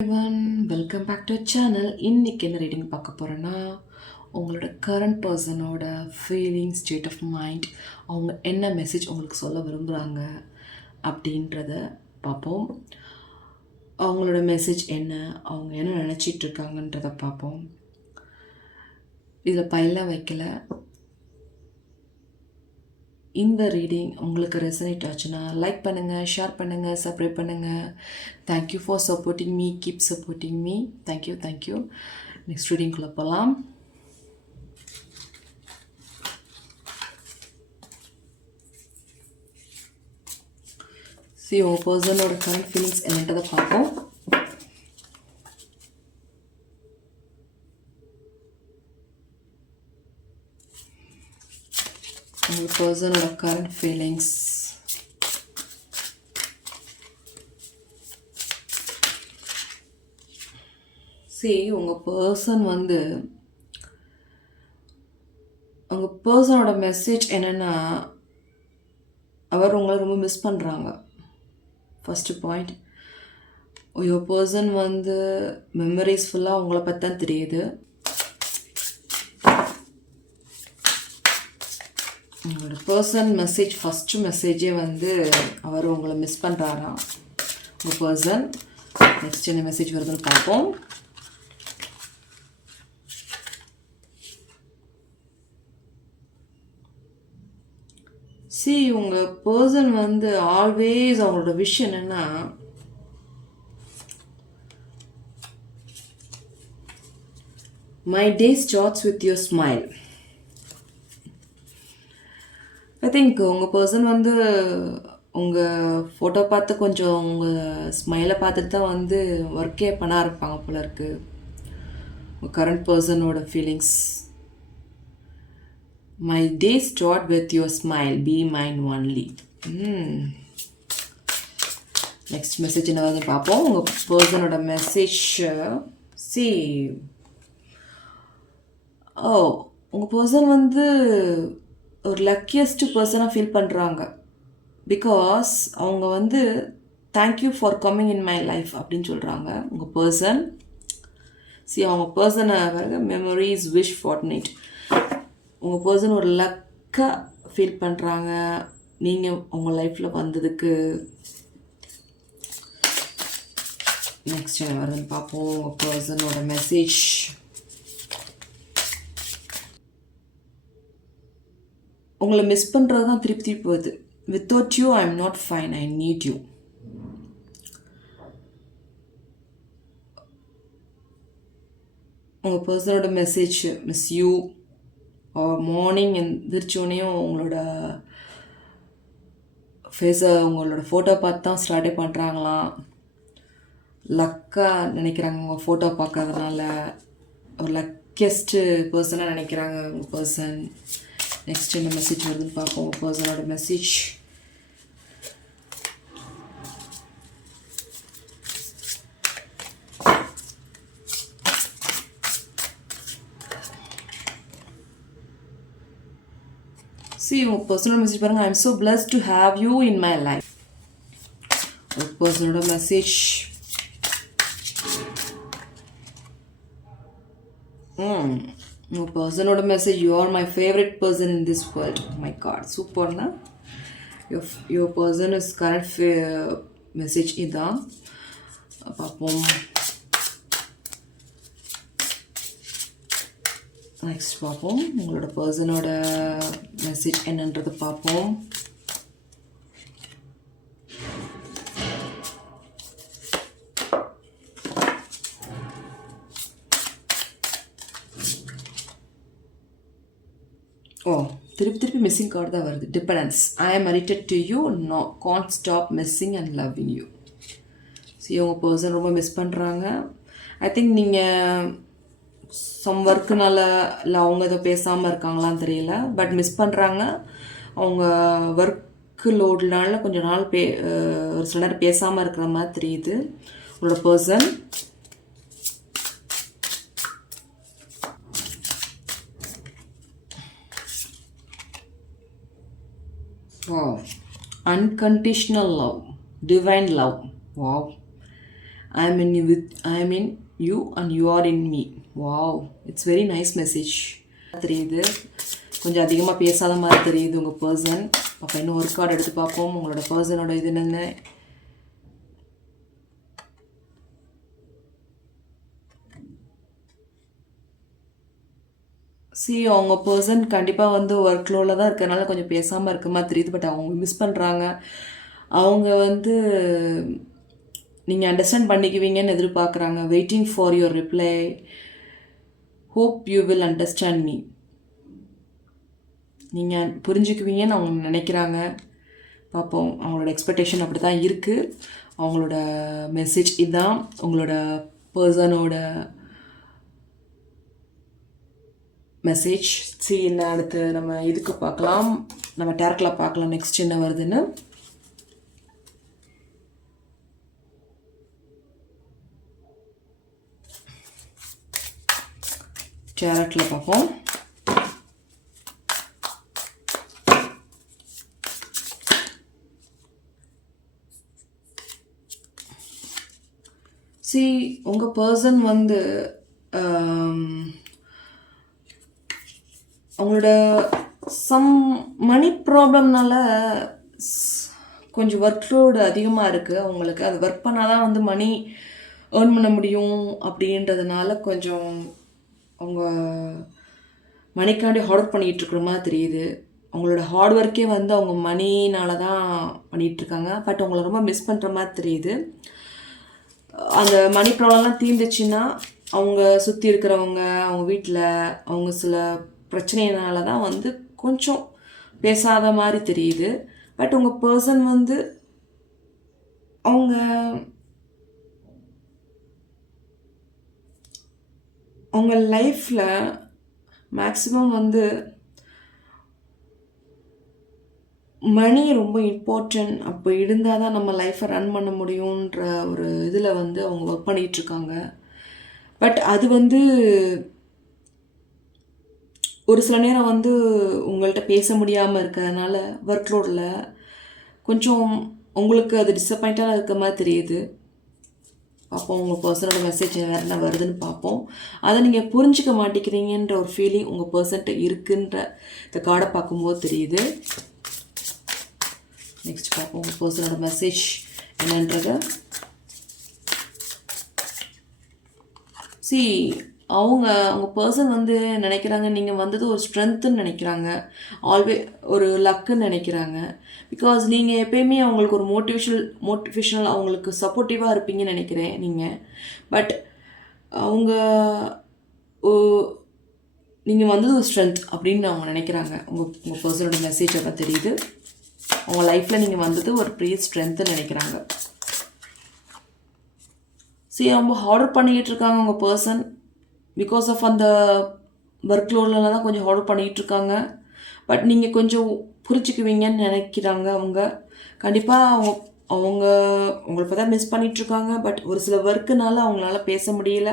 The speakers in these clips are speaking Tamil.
everyone, welcome back to our channel. இன்னைக்கு என்ன ரீடிங் பார்க்க போகிறேன்னா உங்களோட கரண்ட் பர்சனோட ஃபீலிங் ஸ்டேட் ஆஃப் மைண்ட், அவங்க என்ன மெசேஜ் உங்களுக்கு சொல்ல விரும்புகிறாங்க அப்படின்றத பார்ப்போம். அவங்களோட மெசேஜ் என்ன, அவங்க என்ன நினச்சிட்டு இருக்காங்கன்றத பார்ப்போம். இதில் பையெல்லாம் வைக்கல. இந்த ரீடிங் உங்களுக்கு ரெசனேட் ஆச்சுன்னா லைக் பண்ணுங்கள், ஷேர் பண்ணுங்கள், சப்ஸ்கிரைப் பண்ணுங்கள். Thank you for supporting me, keep supporting me. Thank you. Next ரீடிங்குள்ளே போகலாம். சரி, உங்கள் பர்சனோட கரண்ட் ஃபீலிங்ஸ் என்னன்றதை பார்ப்போம். உங்கள் பர்சனோட கரண்ட் ஃபீலிங்ஸ். சரி, உங்கள் பர்சன் உங்கள் பர்சனோட மெசேஜ் என்னென்னா, அவர் உங்களை ரொம்ப மிஸ் பண்ணுறாங்க. ஃபஸ்ட்டு பாயிண்ட், உங்கள் பர்சன் மெமரிஸ் ஃபுல்லாக உங்களை பற்றி தான் தெரியுது. உங்களோட பர்சன் மெசேஜ், ஃபஸ்ட்டு மெசேஜே அவர் உங்களை மிஸ் பண்ணுறாராம் உங்கள் பர்சன். நெக்ஸ்ட் என்ன மெசேஜ் வருதுன்னு பார்ப்போம். சரி, உங்கள் பர்சன் ஆல்வேஸ் அவங்களோட விஷயம் என்னென்னா, my day starts with your smile. I think உங்கள் பர்சன் உங்கள் ஃபோட்டோ பார்த்து கொஞ்சம் உங்கள் ஸ்மைலை பார்த்துட்டு தான் ஒர்க்கே பண்ண ஆரம்பிப்பாங்க போல இருக்குது. உங்கள் கரண்ட் பர்சனோட feelings, my day start with your smile, be mind only. Next message என்ன வருதுன்னு பார்ப்போம். உங்கள் பர்சனோட மெசேஜ். சி, உங்கள் பர்சன் ஒரு லக்கியஸ்ட் பர்சனாக ஃபீல் பண்ணுறாங்க. பிகாஸ் அவங்க thank you for coming in my life அப்படின்னு சொல்கிறாங்க உங்கள் பர்சன். அவங்க பர்சனை மெமரிஸ் விஷ் ஃபார்ட்நைட். உங்கள் பர்சன் ஒரு லக்காக ஃபீல் பண்ணுறாங்க நீங்கள் உங்கள் லைஃப்பில் வந்ததுக்கு. நெக்ஸ்ட் என்ன வருதுன்னு பார்ப்போம். உங்கள் பர்சனோட மெசேஜ். உங்களை மிஸ் பண்ணுறது தான் திருப்பி போகுது. Without you I am not fine, I need you. உங்கள் பர்சனோட மெசேஜ், மிஸ் யூ. மார்னிங் எந்திரிச்சோடனையும் உங்களோட ஃபேஸை, உங்களோட ஃபோட்டோ பார்த்து தான் ஸ்டார்டே பண்ணுறாங்களாம். லக்காக நினைக்கிறாங்க உங்கள் ஃபோட்டோ பார்க்கறதுனால. ஒரு லக்கியஸ்ட்டு பர்சனாக நினைக்கிறாங்க உங்கள் பர்சன். நெக்ஸ்ட் என்ன மெசேஜ் வருதுன்னு பார்ப்போம். உங்கள் பர்சனோட மெசேஜ். See, உங்கள் பர்சனோட மெசேஜ் பாருங்கள். I am so blessed to have you in my life. உங்கள் பர்சனோட மெசேஜ். உங்கள் பர்சனோட message, you are my favourite person in this world. My god, சூப்பர்னா. Your person is correct message. இதான் பார்ப்போம். நெக்ஸ்ட் பார்ப்போம். உங்களோட பர்சனோட மெசேஜ் என்னன்றது பார்ப்போம். திருப்பி மிஸ்ஸிங் கார்டு தான் வருது. Dependence. I am addicted to you, no can't stop missing and loving you. சரி, உங்கள் பர்சன் ரொம்ப மிஸ் பண்ணுறாங்க. ஐ திங்க் நீங்கள் சம் ஒர்க்குனால இல்லை அவங்க எதோ பேசாமல் இருக்காங்களான்னு தெரியல, பட் மிஸ் பண்ணுறாங்க. அவங்க ஒர்க்கு லோடுனால கொஞ்ச நாள் ஒரு சில நேரம் பேசாமல் இருக்கிற மாதிரி தெரியுது உங்களோட person. Unconditional love, divine love. Wow. I am in you and you are in me. Wow, it's very nice message. தெரியுது கொஞ்சம் அதிகமாக பேசாத மாதிரி தெரியுது உங்கள் பர்சன். அப்போ இன்னும் ஒரு கார்டு எடுத்து பார்ப்போம் உங்களோட பர்சனோட இது என்னென்ன. அவங்க பர்சன் கண்டிப்பாக வந்து ஒர்க் லோடில் தான் இருக்கிறனால கொஞ்சம் பேசாமல் இருக்க மாதிரி தெரியுது. பட் அவங்க மிஸ் பண்ணுறாங்க. அவங்க வந்து நீங்கள் அண்டர்ஸ்டாண்ட் பண்ணிக்குவீங்கன்னு எதிர்பார்க்குறாங்க. Waiting for your reply. Hope you will understand me. நீங்கள் புரிஞ்சுக்குவீங்கன்னு அவங்க நினைக்கிறாங்க. பார்ப்போம். அவங்களோட எக்ஸ்பெக்டேஷன் அப்படி தான் இருக்குது. அவங்களோட மெசேஜ் இதுதான். உங்களோட பர்சனோட மெசேஜ். என்ன அடுத்து நம்ம இதுக்கு பார்க்கலாம். நம்ம டேரக்டில் பார்க்கலாம் நெக்ஸ்ட் என்ன வருதுன்னு. டேரக்டில் பார்ப்போம். உங்கள் பர்சன் வந்து அவங்களோட சம் மணி ப்ராப்ளம்னால கொஞ்சம் ஒர்க் லோடு அதிகமாக இருக்குது அவங்களுக்கு. அது ஒர்க் பண்ணால் தான் வந்து மணி ஏர்ன் பண்ண முடியும் அப்படின்றதுனால கொஞ்சம் அவங்க மணிக்காண்டி ஹார்ட் பண்ணிகிட்டு இருக்கிற மாதிரி தெரியுது. அவங்களோட ஹார்ட் ஒர்க்கே வந்து அவங்க மணினால தான் பண்ணிகிட்ருக்காங்க. பட் அவங்கள ரொம்ப மிஸ் பண்ணுற மாதிரி தெரியுது. அந்த மணி ப்ராப்ளம்லாம் தீர்ந்துச்சுன்னா அவங்க சுற்றி இருக்கிறவங்க அவங்க வீட்டில் அவங்க சில பிரச்சனையினால தான் வந்து கொஞ்சம் பேசாத மாதிரி தெரியுது. பட் உங்கள் பர்சன் வந்து அவங்க லைஃப்பில் மேக்ஸிமம் வந்து மணி ரொம்ப இம்பார்ட்டன்ட். அப்போ இருந்தால் தான் நம்ம லைஃப்பை ரன் பண்ண முடியுன்ற ஒரு இதில் வந்து அவங்க ஒர்க் பண்ணிகிட்ருக்காங்க. பட் அது வந்து ஒரு சில நேரம் வந்து உங்கள்கிட்ட பேச முடியாமல் இருக்கிறதுனால ஒர்க் லோடில் கொஞ்சம் உங்களுக்கு அது டிஸப்பாயிண்ட்டாக இருக்க மாதிரி தெரியுது. பார்ப்போம் உங்கள் பர்சனோட மெசேஜ் வேறு என்ன வருதுன்னு பார்ப்போம். அதை நீங்கள் புரிஞ்சிக்க மாட்டேங்கிறீங்கன்ற ஒரு ஃபீலிங் உங்கள் பர்சன்ட்டு இருக்குன்ற இந்த கார்டை பார்க்கும்போது தெரியுது. நெக்ஸ்ட் பார்ப்போம் உங்கள் பர்சனோட மெசேஜ் என்னன்றதை. அவங்க பர்சன் வந்து நினைக்கிறாங்க நீங்கள் வந்தது ஒரு ஸ்ட்ரென்த்துன்னு நினைக்கிறாங்க. ஒரு லக்குன்னு நினைக்கிறாங்க. பிகாஸ் நீங்கள் எப்பயுமே அவங்களுக்கு ஒரு மோட்டிவேஷனல் அவங்களுக்கு சப்போர்ட்டிவாக இருப்பீங்கன்னு நினைக்கிறேன் நீங்கள். பட் அவங்க நீங்கள் வந்தது ஒரு ஸ்ட்ரென்த் அப்படின்னு அவங்க நினைக்கிறாங்க. உங்கள் பர்சனோட மெசேஜ் அப்போ தெரியுது. அவங்க லைஃப்பில் நீங்கள் வந்தது ஒரு பெரிய ஸ்ட்ரென்த்துன்னு நினைக்கிறாங்க. ரொம்ப ஆர்டர் பண்ணிக்கிட்டு இருக்காங்க உங்கள் பர்சன். பிகாஸ் ஆஃப் அந்த ஒர்க் லோட்லாம் தான் கொஞ்சம் ஆர்டர் பண்ணிகிட்டு இருக்காங்க. பட் நீங்கள் கொஞ்சம் புரிஞ்சுக்குவீங்கன்னு நினைக்கிறாங்க. அவங்க கண்டிப்பாக உங்களை பார்த்தா மிஸ் பண்ணிகிட்ருக்காங்க. பட் ஒரு சில ஒர்க்குனால அவங்களால பேச முடியல.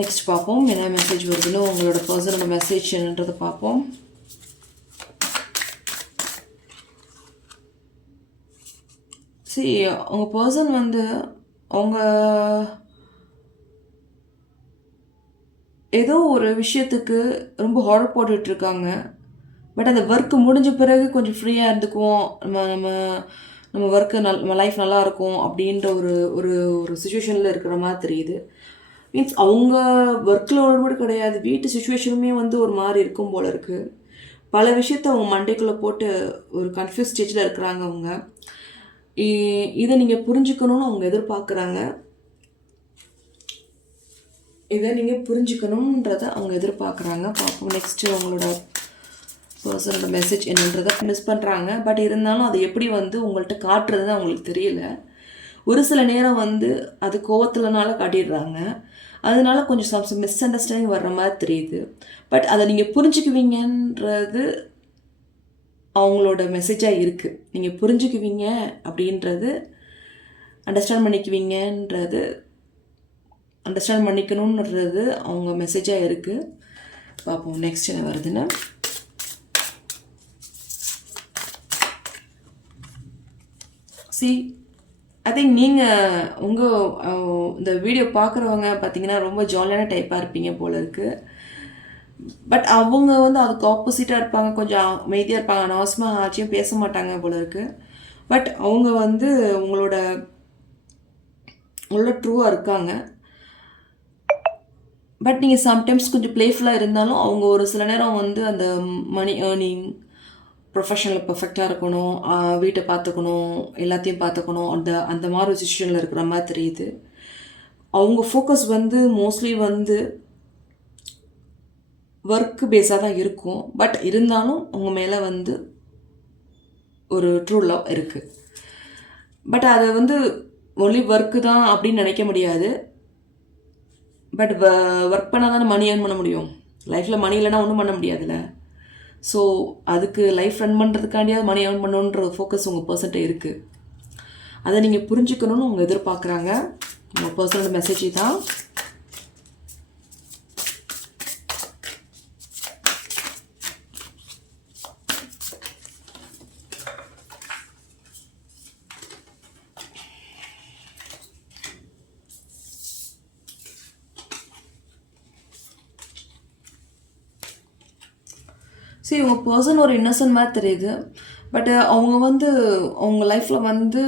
நெக்ஸ்ட் பார்ப்போம் என்ன மெசேஜ் வருதுன்னு. உங்களோட பர்சனோட மெசேஜ் என்னன்றதை பார்ப்போம். உங்கள் பர்சன் வந்து அவங்க ஏதோ ஒரு விஷயத்துக்கு ரொம்ப ஹார்ட் போட்டுட்ருக்காங்க. பட் அந்த ஒர்க்கு முடிஞ்ச பிறகு கொஞ்சம் ஃப்ரீயாக இருந்துக்குவோம், நம்ம ஒர்க்கு நம்ம லைஃப் நல்லாயிருக்கும் அப்படின்ற ஒரு சுச்சுவேஷனில் இருக்கிற மாதிரி தெரியுது. மீன்ஸ் அவங்க ஒர்க்கில் கூட கிடையாது, வீட்டு சுச்சுவேஷனுமே வந்து ஒரு மாதிரி இருக்கும் போல் இருக்குது. பல விஷயத்த அவங்க மண்டைக்குள்ளே போட்டு ஒரு கன்ஃபியூஸ் ஸ்டேஜில் இருக்கிறாங்க. அவங்க இதை நீங்கள் புரிஞ்சுக்கணும்னு அவங்க எதிர்பார்க்குறாங்க. இதை நீங்கள் புரிஞ்சுக்கணுன்றதை அவங்க எதிர்பார்க்குறாங்க. பார்ப்போம் நெக்ஸ்ட்டு அவங்களோட பர்சனோட மெசேஜ் என்னன்றதை மிஸ் பண்ணுறாங்க. பட் இருந்தாலும் அதை எப்படி வந்து உங்கள்கிட்ட காட்டுறதுன்னு அவங்களுக்கு தெரியல. ஒரு சில நேரம் வந்து அது கோவத்துலனால காட்டிடுறாங்க. அதனால கொஞ்சம் மிஸ் அண்டர்ஸ்டாண்டிங் வர்ற மாதிரி தெரியுது. பட் அதை நீங்கள் புரிஞ்சுக்குவீங்கன்றது அவங்களோட மெசேஜாக இருக்குது. நீங்கள் புரிஞ்சுக்குவீங்க அப்படின்றது, அண்டர்ஸ்டாண்ட் பண்ணிக்கணுன்றது அவங்க மெசேஜாக இருக்குது. பார்ப்போம் நெக்ஸ்ட் என்ன வருதுன்னு. ஐ திங்க் நீங்கள் இந்த வீடியோ பார்க்குறவங்க பார்த்தீங்கன்னா ரொம்ப ஜாலியான டைப்பாக இருப்பீங்க போல இருக்குது. பட் அவங்க வந்து அதுக்கு ஆப்போசிட்டாக இருப்பாங்க, கொஞ்சம் அமைதியாக இருப்பாங்க, அனாவசியமாக ஆச்சும் பேச மாட்டாங்க போல இருக்குது. பட் அவங்க வந்து உங்களோட ட்ரூவாக இருக்காங்க. பட் நீங்கள் சம்டைம்ஸ் கொஞ்சம் ப்ளேஃபுல்லாக இருந்தாலும் அவங்க ஒரு சில நேரம் வந்து அந்த மணி ஏர்னிங், ப்ரொஃபஷனில் பர்ஃபெக்டாக இருக்கணும், வீட்டை பார்த்துக்கணும், எல்லாத்தையும் பார்த்துக்கணும், அந்த மாதிரி ஒரு சுச்சுவேஷனில் இருக்கிற மாதிரி தெரியுது. அவங்க ஃபோக்கஸ் வந்து மோஸ்ட்லி வந்து ஒர்க்கு பேஸாக தான் இருக்கும். பட் இருந்தாலும் அவங்க மேலே வந்து ஒரு ட்ரூ லவ் இருக்குது. பட் அதை வந்து ஒன்லி ஒர்க்கு தான் அப்படின்னு நினைக்க முடியாது. பட் ஒர்க் பண்ணால் தானே மணி ஏர்ன் பண்ண முடியும். லைஃப்பில் மணி இல்லைன்னா ஒன்றும் பண்ண முடியாதுல்ல. ஸோ அதுக்கு லைஃப் ரன் பண்ணுறதுக்காண்டியாவது மணி ஏர்ன் பண்ணணுன்ற ஃபோக்கஸ் உங்கள் பர்சன்ட்ட இருக்குது. அதை நீங்கள் புரிஞ்சுக்கணுன்னு அவங்க எதிர்பார்க்குறாங்க. உங்கள் பர்சனோட மெசேஜ் தான். சரி, உங்கள் பர்சன் ஒரு இன்னசென்ட் மாதிரி தெரியுது. பட் அவங்க வந்து அவங்க லைஃப்பில் வந்து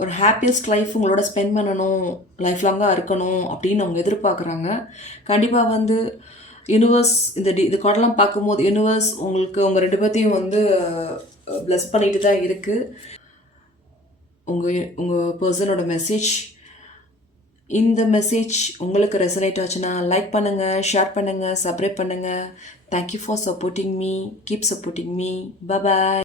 ஒரு ஹாப்பியஸ்ட் லைஃப் உங்களோட ஸ்பெண்ட் பண்ணணும், லைஃப் லாங்காக இருக்கணும் அப்படின்னு அவங்க எதிர்பார்க்குறாங்க. கண்டிப்பாக வந்து யூனிவர்ஸ் இந்த கார்டெலாம் பார்க்கும்போது யூனிவர்ஸ் உங்களுக்கு உங்கள் 2 பேர்த்தையும் வந்து ப்ளஸ் பண்ணிட்டு தான் இருக்குது. உங்கள் பர்சனோட மெசேஜ், இந்த மெசேஜ் உங்களுக்கு ரெசனேட் ஆச்சுன்னா லைக் பண்ணுங்கள், ஷேர் பண்ணுங்கள், சப்ஸ்கிரைப் பண்ணுங்கள். Thank you for supporting me. Keep supporting me. By.